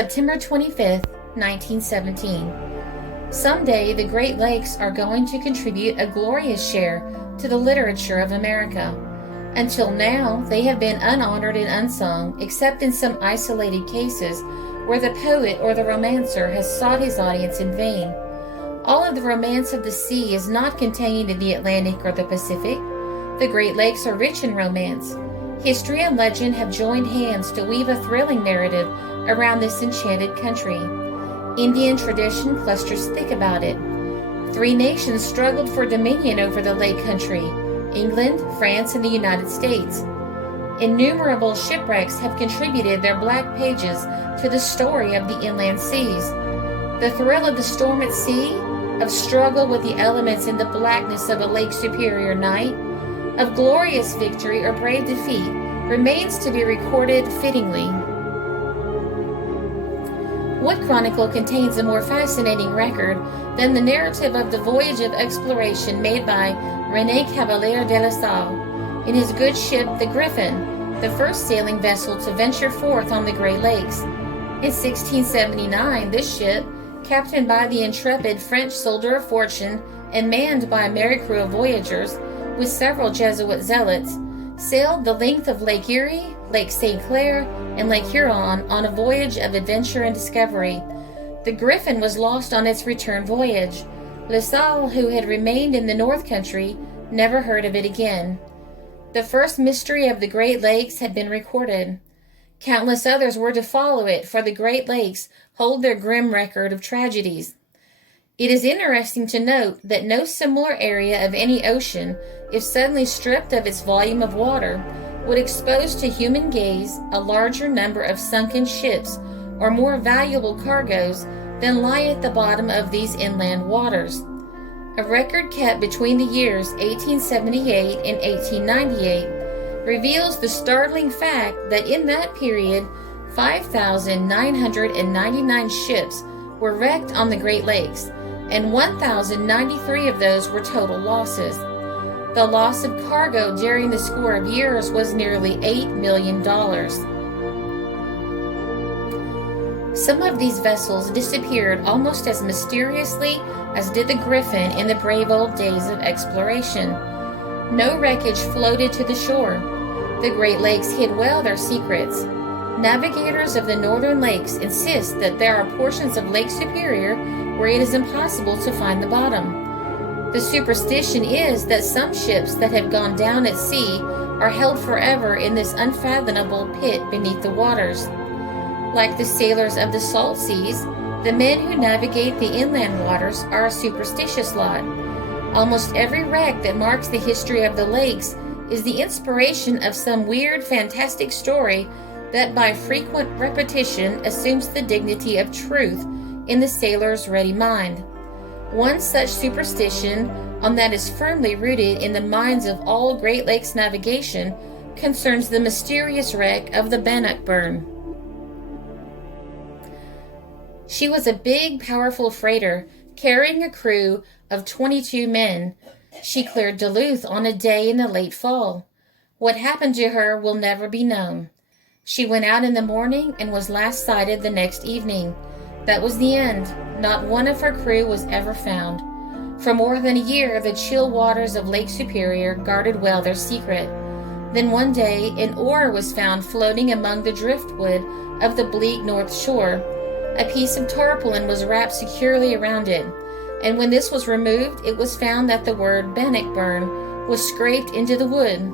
September 25th, 1917. Someday the Great Lakes are going to contribute a glorious share to the literature of America. Until now, they have been unhonored and unsung, except in some isolated cases where the poet or the romancer has sought his audience in vain. All of the romance of the sea is not contained in the Atlantic or the Pacific. The Great Lakes are rich in romance. History and legend have joined hands to weave a thrilling narrative around this enchanted country. Indian tradition clusters thick about it. 3 nations struggled for dominion over the lake country: England, France, and the United States. Innumerable shipwrecks have contributed their black pages to the story of the inland seas. The thrill of the storm at sea, of struggle with the elements in the blackness of a Lake Superior night, of glorious victory or brave defeat, remains to be recorded fittingly. What chronicle contains a more fascinating record than the narrative of the voyage of exploration made by René Cavelier de la Salle in his good ship the Griffin, the first sailing vessel to venture forth on the Great Lakes? In 1679, this ship, captained by the intrepid French soldier of fortune and manned by a merry crew of voyagers, with several Jesuit zealots, sailed the length of Lake Erie, Lake St. Clair, and Lake Huron on a voyage of adventure and discovery. The Griffin was lost on its return voyage. La Salle, who had remained in the North Country, never heard of it again. The first mystery of the Great Lakes had been recorded. Countless others were to follow it, for the Great Lakes hold their grim record of tragedies. It is interesting to note that no similar area of any ocean, if suddenly stripped of its volume of water, would expose to human gaze a larger number of sunken ships or more valuable cargoes than lie at the bottom of these inland waters. A record kept between the years 1878 and 1898 reveals the startling fact that in that period, 5,999 ships were wrecked on the Great Lakes, and 1,093 of those were total losses. The loss of cargo during the score of years was nearly $8 million. Some of these vessels disappeared almost as mysteriously as did the Griffin in the brave old days of exploration. No wreckage floated to the shore. The Great Lakes hid well their secrets. Navigators of the northern lakes insist that there are portions of Lake Superior where it is impossible to find the bottom. The superstition is that some ships that have gone down at sea are held forever in this unfathomable pit beneath the waters. Like the sailors of the salt seas, the men who navigate the inland waters are a superstitious lot. Almost every wreck that marks the history of the lakes is the inspiration of some weird, fantastic story that by frequent repetition assumes the dignity of truth in the sailor's ready mind. One such superstition, one that is firmly rooted in the minds of all Great Lakes navigation, concerns the mysterious wreck of the Bannockburn. She was a big, powerful freighter carrying a crew of 22 men. She cleared Duluth on a day in the late fall. What happened to her will never be known. She went out in the morning and was last sighted the next evening. That was the end. Not one of her crew was ever found. For more than a year, the chill waters of Lake Superior guarded well their secret. Then one day, an oar was found floating among the driftwood of the bleak north shore. A piece of tarpaulin was wrapped securely around it, and when this was removed, it was found that the word Bannockburn was scraped into the wood.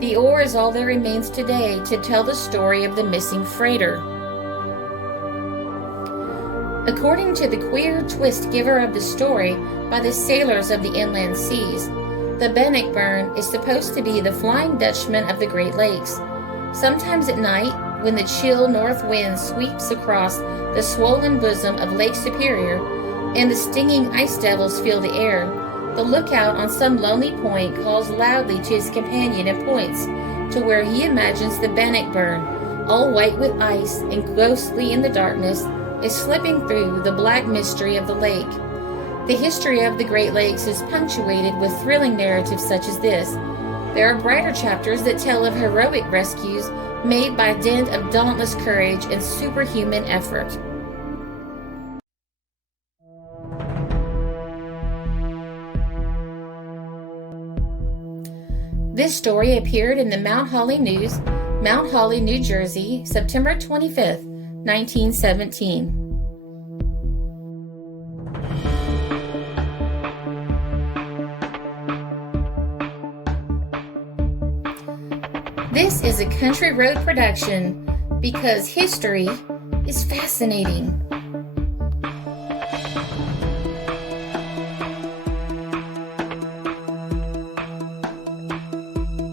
The oar is all there remains today to tell the story of the missing freighter. According to the queer twist giver of the story by the sailors of the inland seas, the Bannockburn is supposed to be the Flying Dutchman of the Great Lakes. Sometimes at night, when the chill north wind sweeps across the swollen bosom of Lake Superior and the stinging ice devils fill the air, the lookout on some lonely point calls loudly to his companion and points to where he imagines the Bannockburn, all white with ice and ghostly in the darkness, is slipping through the black mystery of the lake. The history of the Great Lakes is punctuated with thrilling narratives such as this. There are brighter chapters that tell of heroic rescues made by dint of dauntless courage and superhuman effort. This story appeared in the Mount Holly News, Mount Holly, New Jersey, September 25th, 1917. This is a Country Road production because history is fascinating.